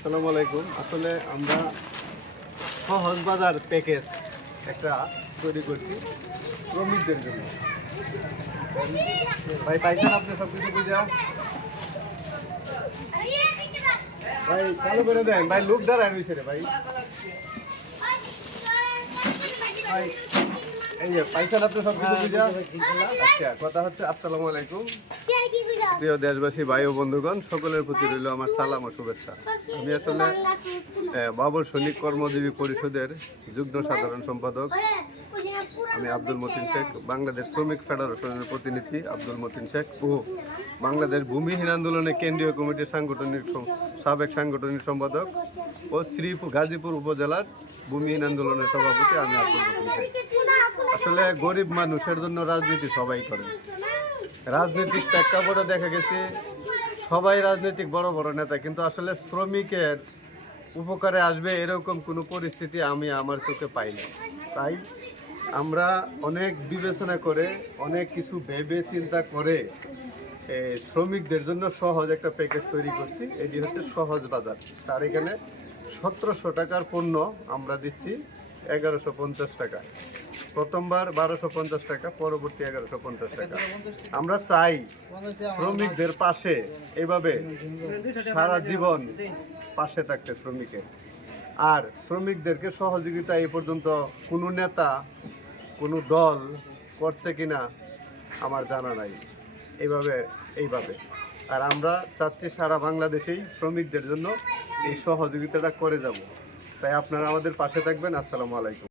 আসসালামু আলাইকুম। আসলে আমরা সহজ বাজার প্যাকেজ একটা তৈরি করছি শ্রমিকদের জন্য। ভাই পাইছেন আপনি সব কিছু বুঝা? ভাই চালু করে দেন ভাই, লোক দাঁড়ায় রয়েছে রে ভাই। ভাই এই যে পাইছেন আপনি সব কিছু বুঝা? আচ্ছা, কথা হচ্ছে আসসালামু আলাইকুম প্রিয় দেশবাসী, ভাই ও বন্ধুগণ, সকলের প্রতি রইল আমার সালাম ও শুভেচ্ছা। আমি আসলে বাবর সৈনিক কর্মজীবী পরিষদের যুগ্ম সাধারণ সম্পাদক। আমি আব্দুল মতিন শেখ, বাংলাদেশ শ্রমিক ফেডারেশনের প্রতিনিধি আব্দুল মতিন শেখ ও বাংলাদেশ ভূমিহীন আন্দোলনের কেন্দ্রীয় কমিটির সাবেক সাংগঠনিক সম্পাদক ও শ্রীপুর গাজীপুর উপজেলার ভূমিহীন আন্দোলনের সভাপতি আমি আব্দুল মতিন শেখ। আসলে গরিব মানুষের জন্য রাজনীতি সবাই করে। রাজনৈতিক প্রেক্ষাপটে দেখা গেছে সবাই রাজনৈতিক বড় বড় নেতা, কিন্তু আসলে শ্রমিকের উপকারে আসবে এরকম কোনো পরিস্থিতি আমি আমার চোখে পাই না। তাই আমরা অনেক বিবেচনা করে অনেক কিছু ভেবে চিন্তা করে শ্রমিকদের জন্য সহজ একটা প্যাকেজ তৈরি করছি। এটি হচ্ছে সহজ বাজার। তার এখানে 1700 টাকার পণ্য আমরা দিচ্ছি 1150 টাকা। প্রথমবার 1250 টাকা, পরবর্তী 1150 টাকা। আমরা চাই শ্রমিকদের পাশে এভাবে সারা জীবন পাশে থাকতে শ্রমিকের। আর শ্রমিকদেরকে সহযোগিতা এই পর্যন্ত কোনো নেতা কোনো দল করছে কিনা আমার জানা নাই এইভাবে। আর আমরা চাচ্ছি সারা বাংলাদেশেই শ্রমিকদের জন্য এই সহযোগিতাটা করে যাব। তাই আপনারা আমাদের পাশে থাকবেন। আসসালামু আলাইকুম।